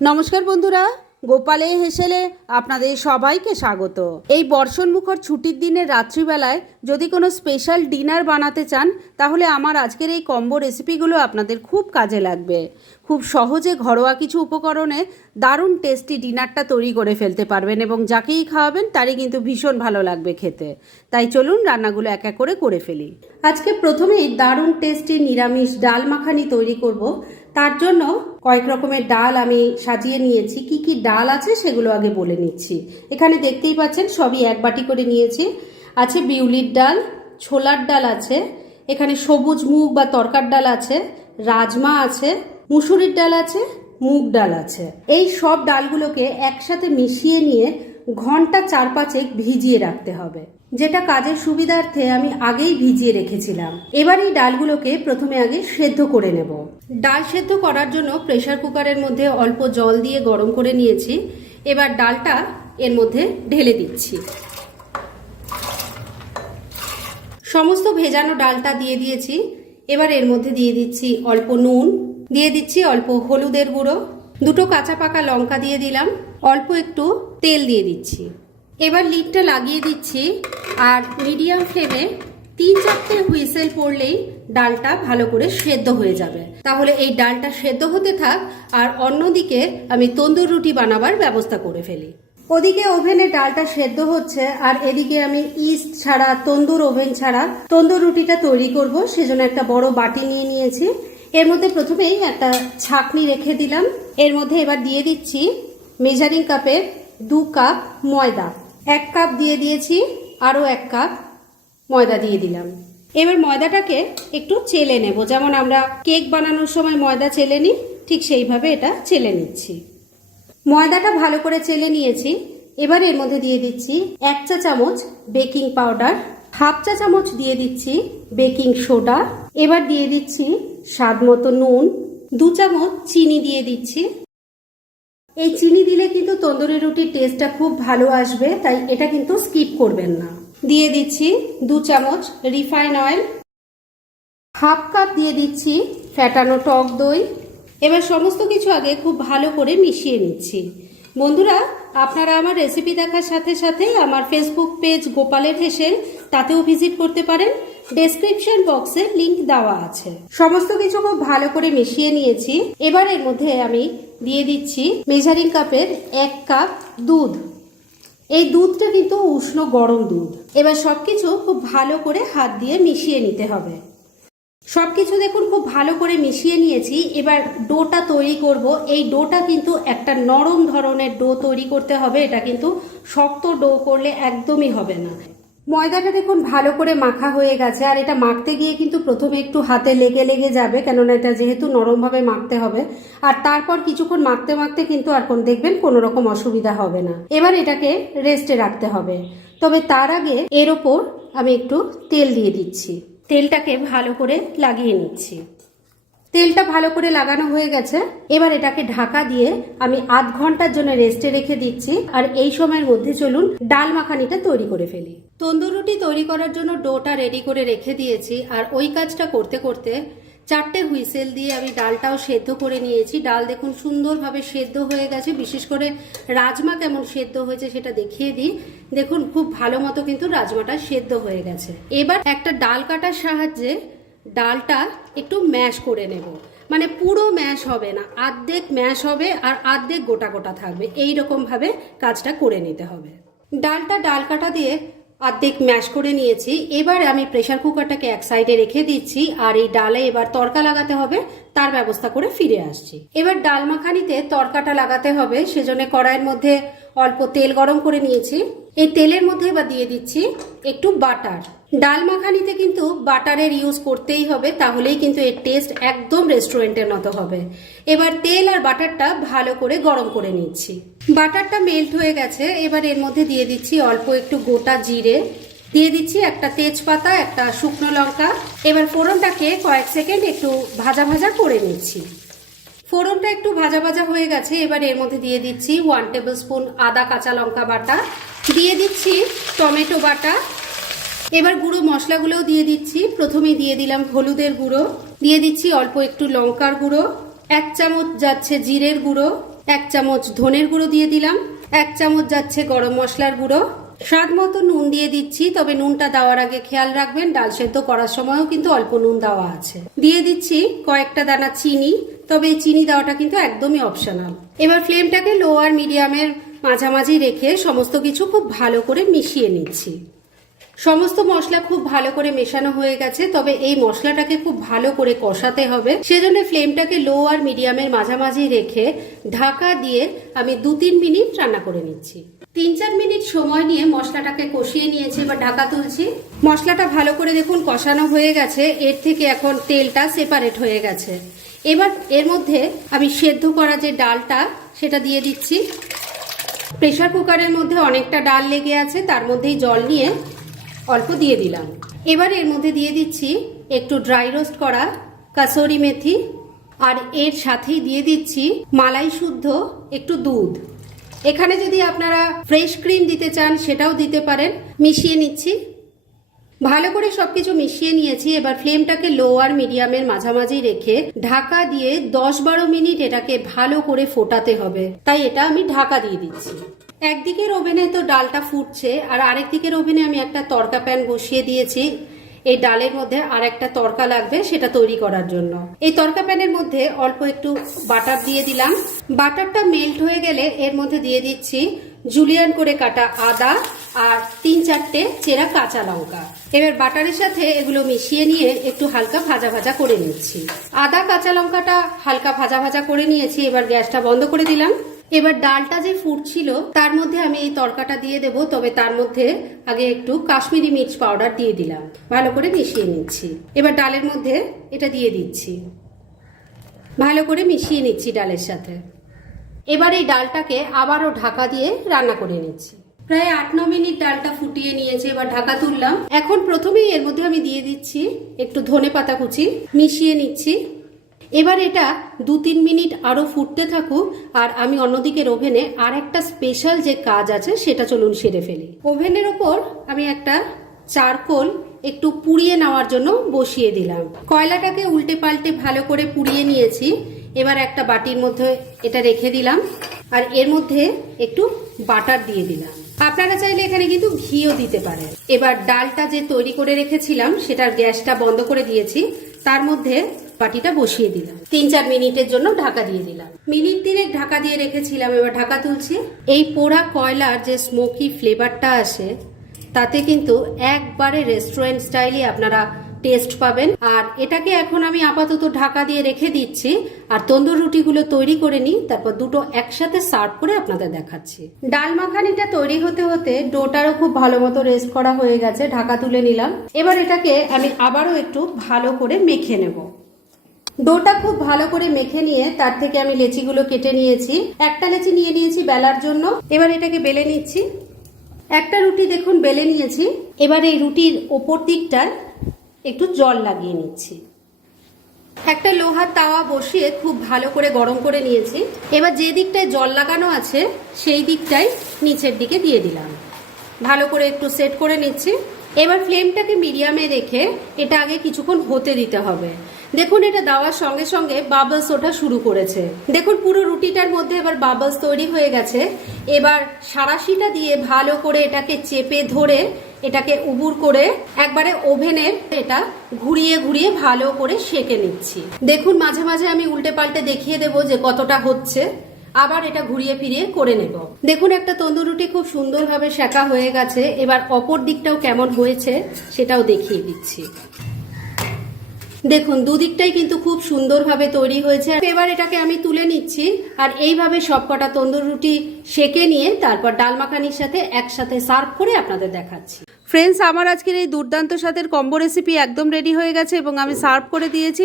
নমস্কার বন্ধুরা, গোপালে হেসেলে আপনাদের সবাইকে স্বাগত। এই বর্ষণ মুখর ছুটির দিনে রাত্রিবেলায় যদি কোনো স্পেশাল ডিনার বানাতে চান, তাহলে আমার আজকের এই কম্বো রেসিপিগুলো আপনাদের খুব কাজে লাগবে। খুব সহজে ঘরোয়া কিছু উপকরণে দারুণ টেস্টি ডিনারটা তৈরি করে ফেলতে পারবেন এবং যাকেই খাওয়াবেন, তারই কিন্তু ভীষণ ভালো লাগবে খেতে। তাই চলুন রান্নাগুলো এক এক করে করে ফেলি। আজকে প্রথমেই দারুণ টেস্টি নিরামিষ ডাল মাখানি তৈরি করব। তার জন্য কয়েক রকমের ডাল আমি সাজিয়ে নিয়েছি। কি কি ডাল আছে সেগুলো আগে বলে নিচ্ছি। এখানে দেখতেই পাচ্ছেন সবই এক বাটি করে নিয়েছি। আছে বিউলির ডাল, ছোলার ডাল আছে, এখানে সবুজ মুগ বা তরকার ডাল আছে, রাজমা আছে, মুসুরির ডাল আছে, মুগ ডাল আছে। এই সব ডালগুলোকে একসাথে মিশিয়ে নিয়ে ঘণ্টা চার পাঁচেক ভিজিয়ে রাখতে হবে। যেটা কাজের সুবিধার্থে আমি আগেই ভিজিয়ে রেখেছিলাম। এবার এই ডালগুলোকে প্রথমে আগে সেদ্ধ করে নেব। ডাল সেদ্ধ করার জন্য প্রেশার কুকারের মধ্যে অল্প জল দিয়ে গরম করে নিয়েছি। এবার ডালটা এর মধ্যে ঢেলে দিচ্ছি। সমস্ত ভেজানো ডালটা দিয়ে দিয়েছি। এবার এর মধ্যে দিয়ে দিচ্ছি অল্প নুন, দিয়ে দিচ্ছি অল্প হলুদের গুঁড়ো। দুটো কাঁচা পাকা লঙ্কা দিয়ে দিলাম। অল্প একটু তেল দিয়ে দিচ্ছি। এবার লিডটা লাগিয়ে দিচ্ছি আর মিডিয়াম ফ্লেমে তিন চারটে হুইসেল পড়লেই ডালটা ভালো করে সেদ্ধ হয়ে যাবে। তাহলে এই ডালটা সেদ্ধ হতে থাক আর অন্যদিকে আমি তন্দুর রুটি বানাবার ব্যবস্থা করে ফেলি। ওদিকে ওভেনে ডালটা সেদ্ধ হচ্ছে আর এদিকে আমি ইস্ট ছাড়া তন্দুর ওভেন ছাড়া তন্দুর রুটিটা তৈরি করব, সেজন্য একটা বড় বাটি নিয়ে নিয়েছি। এর মধ্যে প্রথমেই একটা ছাকনি রেখে দিলাম। এর মধ্যে এবার দিয়ে দিচ্ছি মেজারিং কাপের দু কাপ ময়দা। এক কাপ দিয়ে দিয়েছি, আরও এক কাপ ময়দা দিয়ে দিলাম। এবার ময়দাটাকে একটু চেলে নেব। যেমন আমরা কেক বানানোর সময় ময়দা চেলে নিই, ঠিক সেইভাবে এটা চেলে নিচ্ছি। ময়দাটা ভালো করে চেলে নিয়েছি। এবার এর মধ্যে দিয়ে দিচ্ছি এক চা চামচ বেকিং পাউডার, হাফ চা চামচ দিয়ে দিচ্ছি বেকিং সোডা। এবার দিয়ে দিচ্ছি স্বাদ মতো নুন। দু চামচ চিনি দিয়ে দিচ্ছি। এই চিনি দিলে কিন্তু তন্দুরি রুটির টেস্টটা খুব ভালো আসবে, তাই এটা কিন্তু স্কিপ করবেন না। দিয়ে দিচ্ছি দু চামচ রিফাইন অয়েল হাফ কাপ দিয়ে দিচ্ছি ফ্যাটানো টক দই। এবার সমস্ত কিছু আগে খুব ভালো করে মিশিয়ে নিচ্ছি। বন্ধুরা, আপনারা আমার রেসিপি দেখার সাথে সাথে আমার ফেসবুক পেজ গোপালের হেসেল, তাতেও ভিজিট করতে পারেন। ডেসক্রিপশন বক্সে লিংক দেওয়া আছে। সমস্ত কিছু খুব ভালো করে মিশিয়ে নিয়েছি। এবার এর মধ্যে আমি দিয়ে দিচ্ছি মেজারিং কাপের এক কাপ দুধ। এই দুধটা কিন্তু উষ্ণ গরম দুধ। এবার সবকিছু খুব ভালো করে হাত দিয়ে মিশিয়ে নিতে হবে। সব কিছু দেখুন, খুব ভালো করে মিশিয়ে নিয়েছি। এবার ডোটা তৈরি করব। এই ডোটা কিন্তু একটা নরম ধরনের ডো তৈরি করতে হবে। এটা কিন্তু শক্ত ডো করলে একদমই হবে না। ময়দাটা দেখুন ভালো করে মাখা হয়ে গেছে, আর এটা মাখতে গিয়ে কিন্তু প্রথমে একটু হাতে লেগে লেগে যাবে, কেননা এটা যেহেতু নরমভাবে মাখতে হবে। আর তারপর কিছুক্ষণ মাখতে মাখতে কিন্তু আর কোন দেখবেন কোনো রকম অসুবিধা হবে না। এবার এটাকে রেস্টে রাখতে হবে। তবে তার আগে এর ওপর আমি একটু তেল দিয়ে দিচ্ছি। তেলটাকে ভালো করে লাগিয়ে নিচ্ছি। তেলটা ভালো করে লাগানো হয়ে গেছে। এবার এটাকে ঢাকা দিয়ে আমি আধ ঘণ্টার জন্য রেস্টে রেখে দিচ্ছি। আর এই সময়ের মধ্যে চলুন ডাল মাখানিটা তৈরি করে ফেলি। তন্দুর রুটি তৈরি করার জন্য ডোটা রেডি করে রেখে দিয়েছি। আর ওই কাজটা করতে করতে চারটে হুইসেল দিয়ে আমি ডালটাও সেদ্ধ করে নিয়েছি। ডাল দেখুন সুন্দরভাবে সেদ্ধ হয়ে গেছে। বিশেষ করে রাজমা কেমন সেদ্ধ হয়েছে সেটা দেখিয়ে দিই। দেখুন খুব ভালো মতো কিন্তু রাজমাটা সেদ্ধ হয়ে গেছে। এবার একটা ডাল কাটার সাহায্যে ডালটা একটু ম্যাশ করে নেব। মানে পুরো ম্যাশ হবে না, আর্ধেক ম্যাশ হবে আর আর্ধেক গোটা গোটা থাকবে। এই রকম ভাবে কাজটা করে নিতে হবে। ডালটা ডাল কাটা দিয়ে অর্ধেক ম্যাশ করে নিয়েছি। এবার আমি প্রেসার কুকারটাকে এক সাইডে রেখে দিচ্ছি আর এই ডালে এবার তরকা লাগাতে হবে, তার ব্যবস্থা করে ফিরে আসছি। এবার ডাল মাখানিতে তরকাটা লাগাতে হবে, সেজন্য কড়াইয়ের মধ্যে অল্প তেল গরম করে নিয়েছি। এই তেলের মধ্যে এবার দিয়ে দিচ্ছি একটু বাটার। ডাল মাখানিতে কিন্তু বাটারের ইউজ করতেই হবে, তাহলেই কিন্তু এর টেস্ট একদম রেস্টুরেন্টের মতো হবে। এবার তেল আর বাটারটা ভালো করে গরম করে নিচ্ছি। বাটারটা মেল্ট হয়ে গেছে, এবার এর মধ্যে দিয়ে দিচ্ছি অল্প একটু গোটা জিরে। দিয়ে দিচ্ছি একটা তেজপাতা, একটা শুকনো লঙ্কা। এবার ফোড়নটাকে কয়েক সেকেন্ড একটু ভাজা ভাজা করে নিচ্ছি। ফোড়নটা একটু ভাজা ভাজা হয়ে গেছে, এবার এর মধ্যে দিয়ে দিচ্ছি ওয়ান টেবিল স্পুন আদা কাঁচা লঙ্কা বাটা। দিয়ে দিচ্ছি টমেটো বাটা। এবার গুঁড়ো মশলাগুলোও দিয়ে দিচ্ছি। প্রথমে দিয়ে দিলাম হলুদের গুঁড়ো। দিয়ে দিচ্ছি অল্প একটু লঙ্কার গুঁড়ো। এক চামচ যাচ্ছে জিরের গুঁড়ো। এক চামচ ধনের গুঁড়ো দিয়ে দিলাম। এক চামচ যাচ্ছে গরম মশলার গুঁড়ো। স্বাদ মতো নুন দিয়ে দিচ্ছি, তবে নুনটা দেওয়ার আগে খেয়াল রাখবেন, ডাল সেদ্ধ করার সময়ও কিন্তু অল্প নুন দেওয়া আছে। দিয়ে দিচ্ছি কয়েকটা দানা চিনি, তবে এই চিনি দেওয়াটা কিন্তু একদমই অপশনাল এবার ফ্লেমটাকে লো আর মিডিয়ামের মাঝামাঝি রেখে সমস্ত কিছু খুব ভালো করে মিশিয়ে নিচ্ছি। সমস্ত মশলা খুব ভালো করে মেশানো হয়ে গেছে, তবে এই মশলাটাকে খুব ভালো করে কষাতে হবে। সেজন্য ফ্লেমটাকে লো আর মিডিয়ামের মাঝামাঝি রেখে ঢাকা দিয়ে আমি দু তিন মিনিট রান্না করে নিচ্ছি। তিন চার মিনিট সময় নিয়ে মশলাটাকে কষিয়ে নিয়েছি বা ঢাকা তুলছি। মশলাটা ভালো করে দেখুন কষানো হয়ে গেছে, এর থেকে এখন তেলটা সেপারেট হয়ে গেছে। এবার এর মধ্যে আমি সেদ্ধ করা যে ডালটা, সেটা দিয়ে দিচ্ছি। প্রেশার কুকারের মধ্যে অনেকটা ডাল লেগে আছে, তার মধ্যেই জল নিয়ে অল্প দিয়ে দিলাম। এবার এর মধ্যে দিয়ে দিচ্ছি একটু ড্রাই রোস্ট করা কাসরি মেথি, আর এর সাথেই দিয়ে দিচ্ছি মালাই শুদ্ধ একটু দুধ। এখানে যদি আপনারা ফ্রেশ ক্রিম দিতে চান, সেটাও দিতে পারেন। মিশিয়ে নিচ্ছি। ভালো করে সবকিছু মিশিয়ে নিয়েছি, এবার ফ্লেমটাকে লো আর মিডিয়ামের মাঝামাঝি রেখে ঢাকা দিয়ে দশ বারো মিনিট এটাকে ভালো করে ফোটাতে হবে। তাই এটা আমি ঢাকা দিয়ে দিচ্ছি। একদিকের ওভেনে তো ডালটা ফুটছে, আর আরেক দিকের ওভেনে আমি একটা তরকা প্যান বসিয়ে দিয়েছি। এই ডালের মধ্যে আর একটা তরকা লাগবে সেটা তৈরি করার জন্য। এই তরকা প্যানের মধ্যে অল্প একটু বাটার দিয়ে দিলাম। বাটারটা মেল্ট হয়ে গেলে এর মধ্যে দিয়ে দিচ্ছি জুলিয়ান করে কাটা আদা আর তিন চারটে চেরা কাঁচা লঙ্কা। এবার বাটারের সাথে এগুলো মিশিয়ে নিয়ে একটু হালকা ভাজা ভাজা করে নিচ্ছি। আদা কাঁচা লঙ্কাটা হালকা ভাজা ভাজা করে নিয়েছি, এবার গ্যাসটা বন্ধ করে দিলাম। এবার ডালটা যে ফুটছিল, তার মধ্যে আমি এই তরকাটা দিয়ে দেব, তবে তার মধ্যে আগে একটু কাশ্মীরি মির্চ পাউডার দিয়ে দিলাম। ভালো করে মিশিয়ে নিচ্ছি। এবার ডালের মধ্যে এটা দিয়ে দিচ্ছি। ভালো করে মিশিয়ে নিচ্ছি ডালের সাথে। এবার এই ডালটাকে আবারও ঢাকা দিয়ে রান্না করে নিচ্ছি। প্রায় আট, ন মিনিট ডালটা ফুটিয়ে নিয়েছে, এবার ঢাকা তুললাম। এখন প্রথমেই এর মধ্যে আমি দিয়ে দিচ্ছি একটু ধনে পাতা কুচি, মিশিয়ে নিচ্ছি। এবার এটা দু, তিন মিনিট আরও ফুটতে থাকুক, আর আমি অন্যদিকের ওভেনে আর একটা স্পেশাল যে কাজ আছে, সেটা চলুন সেরে ফেলি। ওভেনের ওপর আমি একটা চারকোল একটু পুড়িয়ে নেওয়ার জন্য বসিয়ে দিলাম। কয়লাটাকে উল্টে পাল্টে ভালো করে পুড়িয়ে নিয়েছি, এবার একটা বাটির মধ্যে এটা রেখে দিলাম, আর এর মধ্যে একটু বাটার দিয়ে দিলাম। আপনারা চাইলে এখানে কিন্তু ঘিও দিতে পারেন। এবার ডালটা যে তৈরি করে রেখেছিলাম, সেটার গ্যাসটা বন্ধ করে দিয়েছি। তার মধ্যে বাটিটা বসিয়ে দিলাম। তিন চার মিনিটের জন্য ঢাকা দিয়ে দিলাম। মিনিট তিনেক ঢাকা দিয়ে রেখেছিলাম, এবার ঢাকা তুলছি। এই পোড়া কয়লার যে স্মোকি ফ্লেভারটা আসে, তাতে কিন্তু একবারে রেস্টুরেন্ট স্টাইলে আপনারা টেস্ট পাবেন। আর এটাকে এখন আমি আপাতত ঢাকা দিয়ে রেখে দিচ্ছি। আর তন্দুর রুটিগুলো তৈরি করে নিই, তারপর দুটো একসাথে সার্ভ করে আপনাদের দেখাচ্ছি। ডাল মাখানিটা তৈরি হতে হতে ডোটারও খুব ভালো মতো রেস্ট করা হয়ে গেছে, ঢাকা তুলে নিলাম। এবার এটাকে আমি আবারও একটু ভালো করে মেখে নেব। ডোটা খুব ভালো করে মেখে নিয়ে তার থেকে আমি লেচিগুলো কেটে নিয়েছি। একটা লেচি নিয়ে নিয়েছি বেলার জন্য। এবার এটাকে বেলে নিচ্ছি। একটা রুটি দেখুন বেলে নিয়েছি। এবার এই রুটির ওপর দিকটায় একটু জল লাগিয়ে নিচ্ছি। একটা লোহার তাওয়া বসিয়ে খুব ভালো করে গরম করে নিয়েছি। এবার যে দিকটায় জল লাগানো আছে, সেই দিকটাই নিচের দিকে দিয়ে দিলাম। ভালো করে একটু সেট করে নিচ্ছি। এবার ফ্লেমটাকে মিডিয়ামে রেখে এটা আগে কিছুক্ষণ হতে দিতে হবে। দেখুন, এটা দেওয়ার সঙ্গে সঙ্গে বাবলস ওঠা শুরু করেছে। দেখুন, পুরো রুটিটার মধ্যে এবার বাবলস তৈরি হয়ে গেছে। এবার সারাশিটা দিয়ে ভালো করে এটাকে চেপে ধরে এটাকে উবুর করে একবারে ওভেনের এটা ঘুরিয়ে ঘুরিয়ে ভালো করে সেকে নিচ্ছি। দেখুন, মাঝে মাঝে আমি উল্টে পাল্টে দেখিয়ে দেবো যে কতটা হচ্ছে। আবার এটা ঘুরিয়ে ফিরিয়ে করে নেব। দেখুন, একটা তন্দুর রুটি খুব সুন্দরভাবে সেকা হয়ে গেছে। এবার অপর দিকটাও কেমন হয়েছে সেটাও দেখিয়ে দিচ্ছি। দেখুন, দুদিকটাই কিন্তু খুব সুন্দরভাবে তৈরি হয়েছে। এবার এটাকে আমি তুলে নিচ্ছি আর এইভাবে সবকটা তন্দুর রুটি সেকে নিয়ে তারপর ডাল মাখানির সাথে একসাথে সার্ভ করে আপনাদের দেখাচ্ছি। ফ্রেন্ডস আমার আজকের এই দুর্দান্ত স্বাদের কম্বো রেসিপি একদম রেডি হয়ে গেছে এবং আমি সার্ভ করে দিয়েছি।